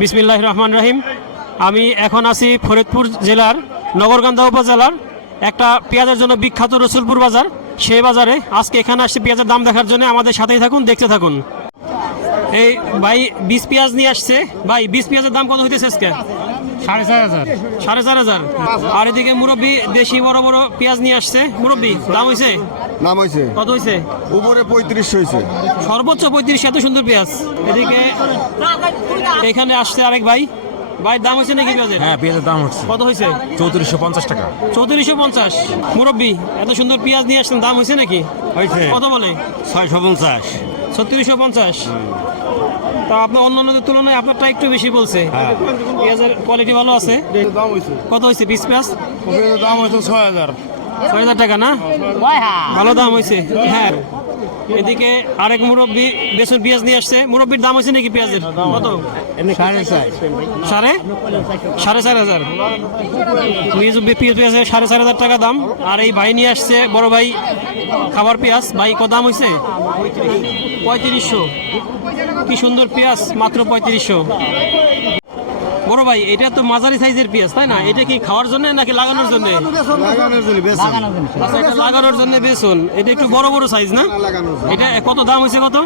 বিসমিল্লাহ রহমান রহিম। আমি এখন আছি ফরিদপুর জেলার নগরকান্দা উপজেলার একটা পেঁয়াজের জন্য বিখ্যাত রসুলপুর বাজার। সেই বাজারে আজকে এখানে আসছে পেঁয়াজের দাম দেখার জন্য। আমাদের সাথেই থাকুন, দেখতে থাকুন। এই ভাই বিশ পেঁয়াজ নিয়ে আসছে। ভাই বিশ পেঁয়াজের দাম কত হইতেছে আজকে? সাড়ে চার হাজার। সাড়ে চার হাজার। আর এদিকে মুরব্বী দেশি বড় বড় পেঁয়াজ নিয়ে আসছে। মুরব্বী দাম হয়েছে নাম হয়েছে কত হয়েছে উপরে পঁয়ত্রিশ হয়েছে সর্বোচ্চ পঁয়ত্রিশ এত সুন্দর পেঁয়াজ। এদিকে এখানে আসছে আরেক ভাই। ভাই দাম হয়েছে নাকি পেঁয়াজের? হ্যাঁ পেঁয়াজের দাম হচ্ছে। কত হয়েছে চৌত্রিশশো পঞ্চাশ টাকা। চৌত্রিশশো পঞ্চাশ। মুরব্বী এত সুন্দর পেঁয়াজ নিয়ে আসছেন দাম হয়েছে নাকি? হয়েছে কত বলে? ছয়শো পঞ্চাশ। ছত্রিশশো পঞ্চাশ। তা আপনার অন্যান্যদের তুলনায় আপনারটা একটু বেশি বলছে। হ্যাঁ। পেঁয়াজের কোয়ালিটি ভালো আছে? কত হয়েছে বিশ পেঁয়াজ? দাম হয়েছে ছয় হাজার। ছয় হাজার টাকা না? ভালো দাম হয়েছে। হ্যাঁ। এদিকে আরেক মুরব্বী বেসন পেঁয়াজ নিয়ে আসছে। মুরব্বীর দাম হয়েছে নাকি পেঁয়াজের? কত? সাড়ে সাড়ে? চার হাজার। পেঁয়াজ পেঁয়াজ পেঁয়াজের সাড়ে চার হাজার টাকা দাম। আর এই ভাই নিয়ে আসছে বড় ভাই খাবার পেঁয়াজ। ভাই কত দাম হয়েছে? পঁয়ত্রিশশো। কি সুন্দর পেঁয়াজ মাত্র পঁয়ত্রিশশো। বড় ভাই এটা তো মাঝারি সাইজের পেঁয়াজ তাই না? এটা কি খাওয়ার জন্য নাকি লাগানোর জন্য? লাগানোর জন্য আচ্ছা, এটা লাগানোর জন্য বেসন। এটা একটু বড় বড় সাইজ না? এটা কত দাম হয়েছে কত?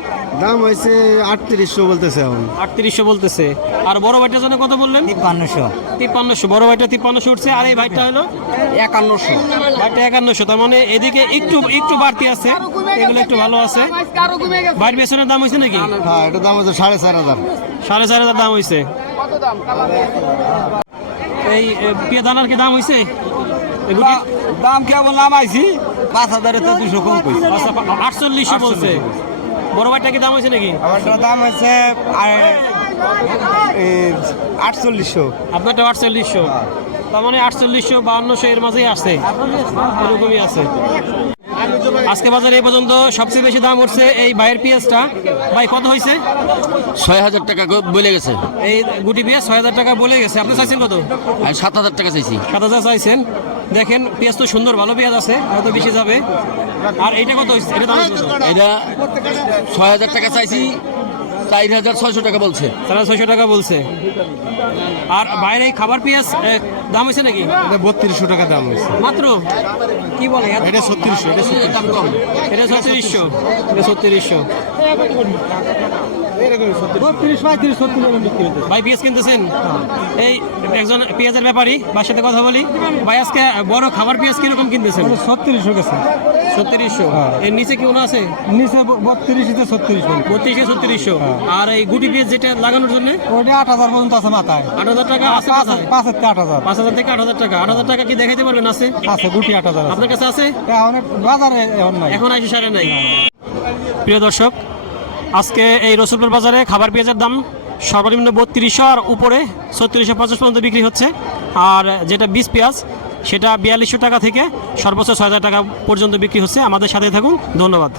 দাম হয়েছে আটত্রিশশো বলতেছে এখন। আটত্রিশশো বলতেছে। আর বড় ভাইটার জন্য কত বললেন? তিপ্পান্নশো। তিপ্পান্নশো। বড় ভাইটা তিপ্পান্নশো উঠছে আর এই ভাইটা হলো? একান্নশো। ভাইটা একান্নশো তার মানে এদিকে একটু একটু বাড়তি আছে। এগুলো একটু ভালো আছে। বাইর বেসনের দাম হয়েছে নাকি? হ্যাঁ এটা দাম হচ্ছে সাড়ে চার হাজার। সাড়ে চার হাজার দাম হয়েছে। এই এ, দানার কি দাম হয়েছে? দাম কেমন নামাইছি পাঁচ হাজারে তো দুশো কম কইছি। আচ্ছা, আটচল্লিশশো বলছে। বড় ভাইটা কি দাম হয়েছে নাকি? আমারটার দাম হচ্ছে আটচল্লিশশো। আপনারটা আটচল্লিশশো। তার মানে আটচল্লিশশো বাহান্নশো এর মাঝেই আছে। এরকমই আছে। আজকে বাজারে এই পর্যন্ত সবচেয়ে বেশি দাম উঠছে এই বাইয়ের পেঁয়াজটা। ভাই কত হয়েছে? ছয় হাজার টাকা বলে গেছে। এই গুটি পেঁয়াজ ছয় হাজার টাকা বলে গেছে। আপনি চাইছেন কত? আমি সাত হাজার টাকা চাইছি। সাত হাজার চাইছেন। দেখেন পেঁয়াজ তো সুন্দর ভালো পেঁয়াজ আছে হয়তো বেশি যাবে। আর এইটা কত হয়েছে? এটা ছয় হাজার টাকা চাইছি। চার হাজার ছয়শো টাকা বলছে। সাড়ে ছয়শো টাকা বলছে। আর বাইরে এই খাবার পেঁয়াজ দাম হয়েছে নাকি? বত্রিশশো টাকা দাম হয়েছে। মাত্র? কি বলে? এটা ছত্রিশশো এটা দাম কম। এটা ছত্রিশশো। এটা ছত্রিশশো। ভাই পেঁয়াজ কিনতেছেন? এই একজন পেঁয়াজের ব্যাপারী ভাইয়ের সাথে কথা বলি। ভাই আজকে বড় খাবার পেঁয়াজ কীরকম কিনতেছেন? ছত্রিশশো গেছে। ছত্রিশশো। এর নিচে কি কোনো আছে? নিচে বত্রিশ ছত্রিশ বত্রিশে ছত্রিশশো। আর এই গুটি যেটা লাগানোর জন্য? ওটা আট হাজার পর্যন্ত আছে মাথায়। আট হাজার টাকা আছে? পাঁচ থেকে আট হাজার। পাঁচ হাজার থেকে আট হাজার টাকা। আট হাজার টাকা কি দেখাইতে পারবেন আছে? আছে গুটি আট হাজার আপনার কাছে আছে? এখন বাজারে এখন নাই। এখন আইসি সারে নাই। প্রিয় দর্শক আজকে এই রসুলপুর বাজারে খাবার পেঁয়াজের দাম সর্বনিম্ন বত্রিশশো আর উপরে ছত্রিশশো পঞ্চাশ পর্যন্ত বিক্রি হচ্ছে। আর যেটা বিশ পেঁয়াজ সেটা বিয়াল্লিশশো টাকা থেকে সর্বোচ্চ ছয় হাজার টাকা পর্যন্ত বিক্রি হচ্ছে। আমাদের সাথে থাকুন। ধন্যবাদ।